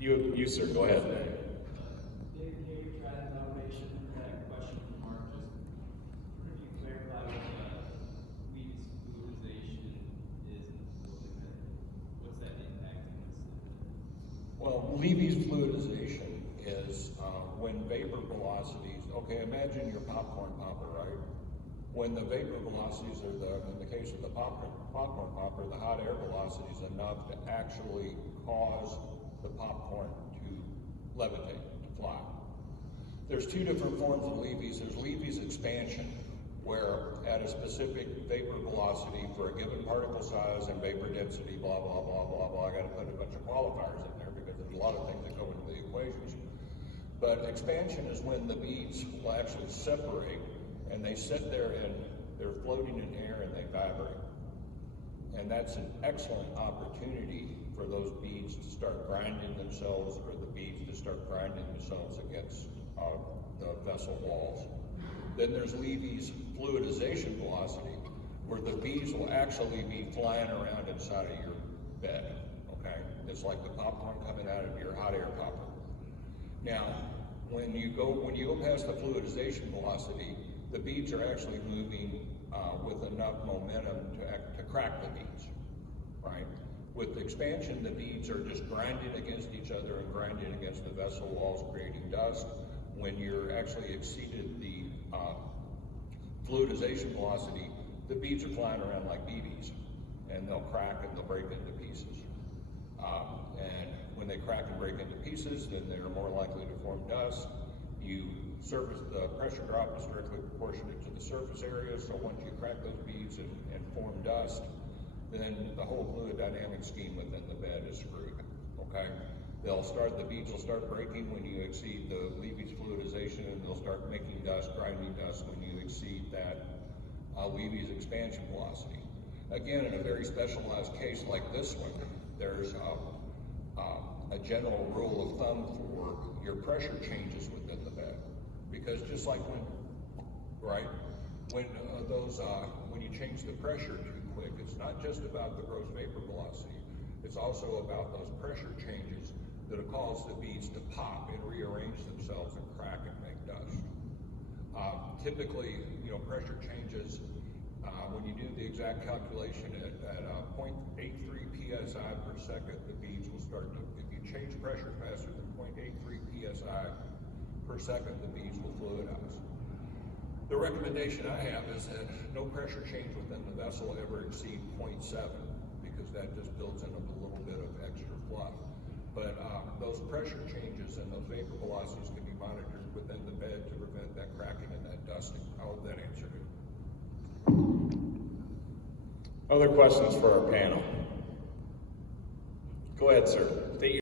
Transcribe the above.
You sir, go ahead. David Hengye, Preventive Automation. Had a question from Mark. Just wonder if you clarify what weeds fluidization is in the building bed. What's that impacting us? Well, Levy's fluidization is when vapor velocities, okay, imagine your popcorn popper, right? When the vapor velocities are in the case of the popcorn popper, the hot air velocity is enough to actually cause the popcorn to levitate, to fly. There's two different forms of Levy's. There's Levy's expansion, where at a specific vapor velocity for a given particle size and vapor density, blah, blah, blah, blah, blah. I gotta put a bunch of qualifiers in there because there's a lot of things that go into the equations. But expansion is when the beads will actually separate and they sit there and they're floating in air and they vibrate. And that's an excellent opportunity for those beads to start grinding themselves, or the beads to start grinding themselves against the vessel walls. Then there's Levy's fluidization velocity, where the beads will actually be flying around inside of your bed, okay? It's like the popcorn coming out of your hot air popper. Now, when you go past the fluidization velocity, the beads are actually moving with enough momentum to crack the beads, right? With expansion, the beads are just grinding against each other and grinding against the vessel walls, creating dust. When you're actually exceeded the fluidization velocity, the beads are flying around like BBs, and they'll crack and they'll break into pieces. And when they crack and break into pieces, then they're more likely to form dust. The pressure drop is directly proportionate to the surface area, so once you crack those beads and form dust, then the whole fluid dynamic scheme within the bed is screwed, okay? The beads will start breaking when you exceed the Levy's fluidization, and they'll start making dust, grinding dust when you exceed that Levy's expansion velocity. Again, in a very specialized case like this one, there's a general rule of thumb for your pressure changes within the bed. Because just like when you change the pressure too quick, it's not just about the gross vapor velocity, it's also about those pressure changes that'll cause the beads to pop and rearrange themselves and crack and make dust. Typically, pressure changes, when you do the exact calculation at 0.83 psi per second, the beads will start to, if you change pressure faster than 0.83 psi per second, the beads will fluidize. The recommendation I have is that no pressure change within the vessel ever exceed 0.7, because that just builds in a little bit of extra fluff. But those pressure changes and those vapor velocities can be monitored within the bed to prevent that cracking and that dusting. I hope that answered it. Other questions for our panel? Go ahead, sir.